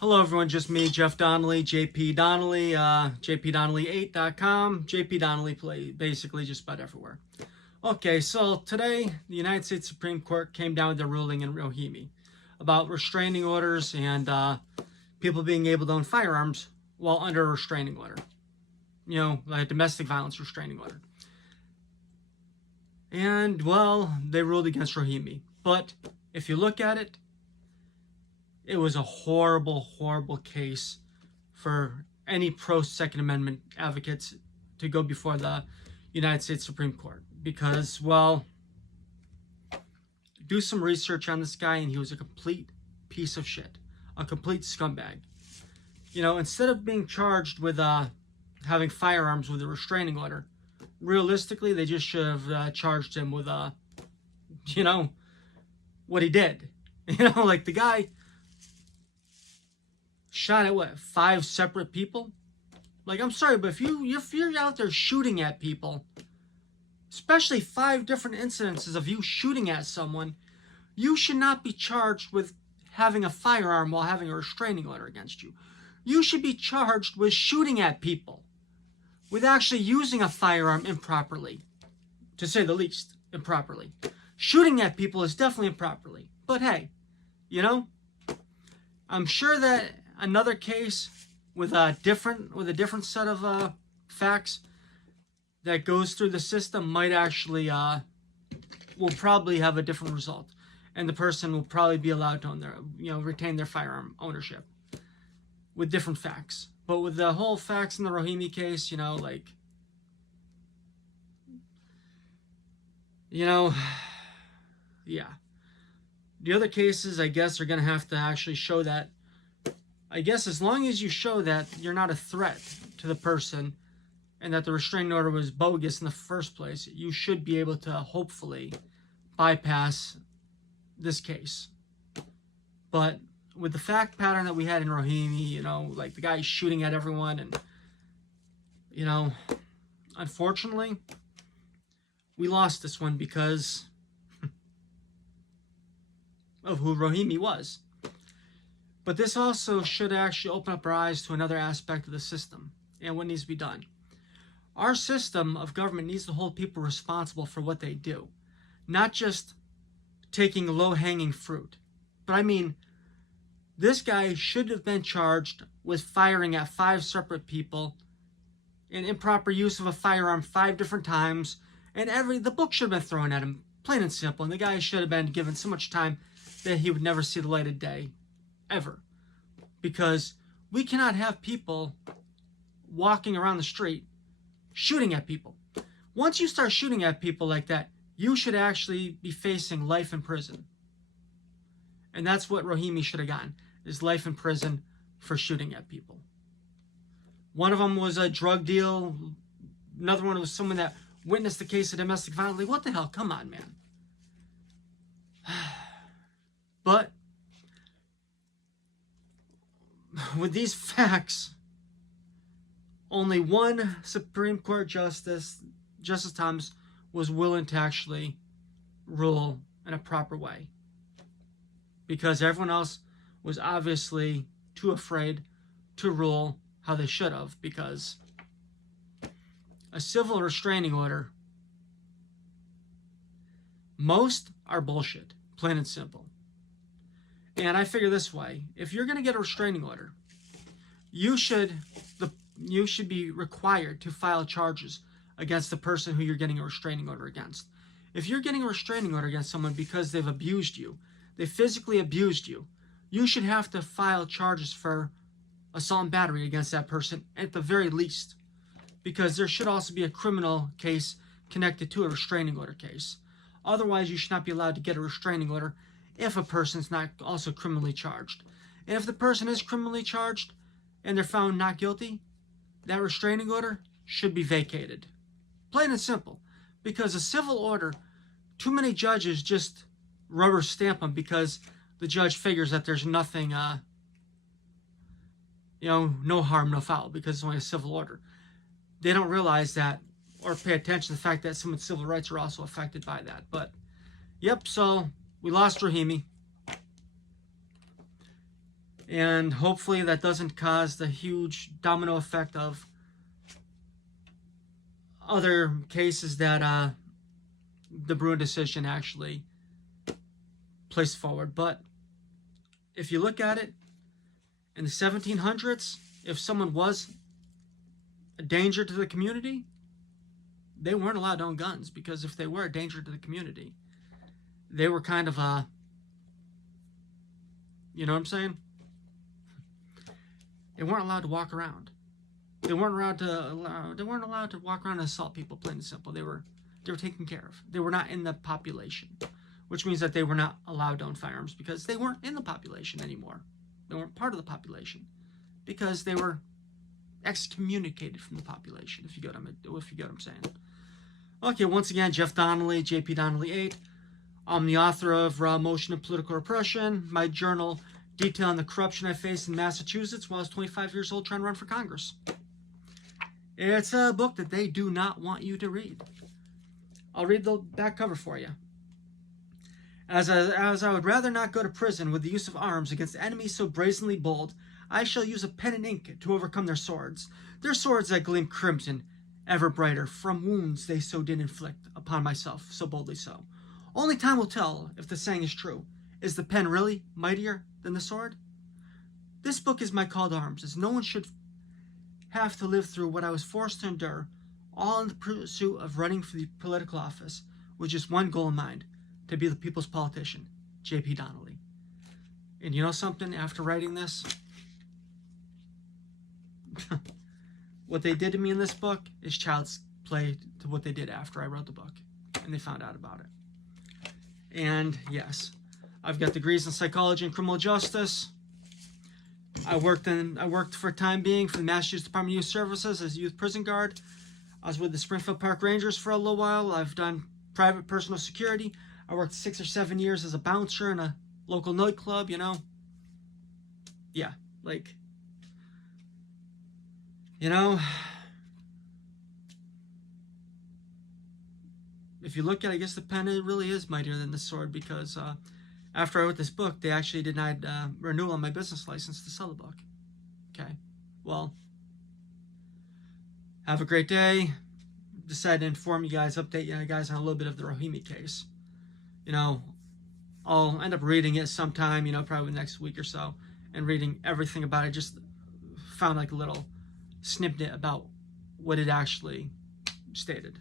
Hello everyone, just me, Jeff Donnelly, JP Donnelly, jpdonnelly8.com, JP Donnelly play basically just about everywhere. Okay, so today the United States Supreme Court came down with their ruling in Rahimi about restraining orders and people being able to own firearms while under a restraining order. You know, like a domestic violence restraining order. And, well, they ruled against Rahimi. But if you look at it, it was a horrible, horrible case for any pro-Second Amendment advocates to go before the United States Supreme Court. Because, well, do some research on this guy and he was a complete piece of shit. A complete scumbag. You know, instead of being charged with having firearms with a restraining order, realistically, they just should have charged him with, you know, what he did. You know, like the guy shot at what, 5 separate people? Like, I'm sorry, but if you're out there shooting at people, especially 5 different incidences of you shooting at someone, you should not be charged with having a firearm while having a restraining order against you. You should be charged with shooting at people, with actually using a firearm improperly, to say the least, improperly. Shooting at people is definitely improperly, but hey, you know, I'm sure that another case with a different set of facts that goes through the system might actually will probably have a different result, and the person will probably be allowed to own their, you know, retain their firearm ownership with different facts. But with the whole facts in the Rahimi case, you know, like, you know, yeah. The other cases, I guess, are going to have to actually show that, I guess, as long as you show that you're not a threat to the person and that the restraining order was bogus in the first place, you should be able to hopefully bypass this case. But with the fact pattern that we had in Rahimi, you know, like the guy shooting at everyone, and, you know, unfortunately, we lost this one because of who Rahimi was. But this also should actually open up our eyes to another aspect of the system and what needs to be done. Our system of government needs to hold people responsible for what they do, not just taking low-hanging fruit. But I mean, this guy should have been charged with firing at 5 separate people, and improper use of a firearm 5 different times, and the book should have been thrown at him, plain and simple, and the guy should have been given so much time that he would never see the light of day, ever. Because we cannot have people walking around the street shooting at people. Once you start shooting at people like that, you should actually be facing life in prison. And that's what Rahimi should have gotten, is life in prison for shooting at people. One of them was a drug deal. Another one was someone that witnessed the case of domestic violence. Like, what the hell? Come on, man. But with these facts, only one Supreme Court Justice Thomas, was willing to actually rule in a proper way. Because everyone else was obviously too afraid to rule how they should have, because a civil restraining order, most are bullshit, plain and simple. And I figure this way, if you're going to get a restraining order, you should be required to file charges against the person who you're getting a restraining order against. If you're getting a restraining order against someone because they've abused you, they physically abused you, you should have to file charges for assault and battery against that person at the very least. Because there should also be a criminal case connected to a restraining order case. Otherwise, you should not be allowed to get a restraining order if a person's not also criminally charged. And if the person is criminally charged and they're found not guilty, that restraining order should be vacated. Plain and simple. Because a civil order, too many judges just rubber stamp them because the judge figures that there's nothing, you know, no harm, no foul, because it's only a civil order. They don't realize that, or pay attention to the fact that someone's civil rights are also affected by that. But, yep, so we lost Rahimi. And hopefully that doesn't cause the huge domino effect of other cases that the Bruin decision actually placed forward. But if you look at it, in the 1700s, if someone was a danger to the community, they weren't allowed to own guns, because if they were a danger to the community, they were kind of a, you know what I'm saying? They weren't allowed to walk around. They weren't allowed to walk around and assault people, plain and simple. They were taken care of. They were not in the population, which means that they were not allowed to own firearms because they weren't in the population anymore. They weren't part of the population because they were excommunicated from the population, if you get what I'm saying. Okay, once again, Jeff Donnelly, JP Donnelly 8. I'm the author of Raw Motion and Political Repression, my journal detailing the corruption I faced in Massachusetts while I was 25 years old trying to run for Congress. It's a book that they do not want you to read. I'll read the back cover for you. As I would rather not go to prison with the use of arms against enemies so brazenly bold, I shall use a pen and ink to overcome their swords that gleam crimson, ever brighter, from wounds they so did inflict upon myself, so boldly so. Only time will tell if the saying is true. Is the pen really mightier than the sword? This book is my call to arms, as no one should have to live through what I was forced to endure, all in the pursuit of running for the political office, with just one goal in mind, to be the people's politician, J.P. Donnelly. And you know something? After writing this, what they did to me in this book is child's play to what they did after I wrote the book, and they found out about it. And yes, I've got degrees in psychology and criminal justice. I worked for a time being for the Massachusetts Department of Youth Services as a youth prison guard. I was with the Springfield Park Rangers for a little while. I've done private personal security. I worked 6 or 7 years as a bouncer in a local nightclub, you know. Yeah, like, you know, if you look at it, I guess the pen really is mightier than the sword, because after I wrote this book, they actually denied renewal on my business license to sell the book. Okay, well, have a great day. Decided to inform you guys, update you guys on a little bit of the Rahimi case. You know, I'll end up reading it sometime, you know, probably next week or so, and reading everything about it. Just found like a little snippet about what it actually stated.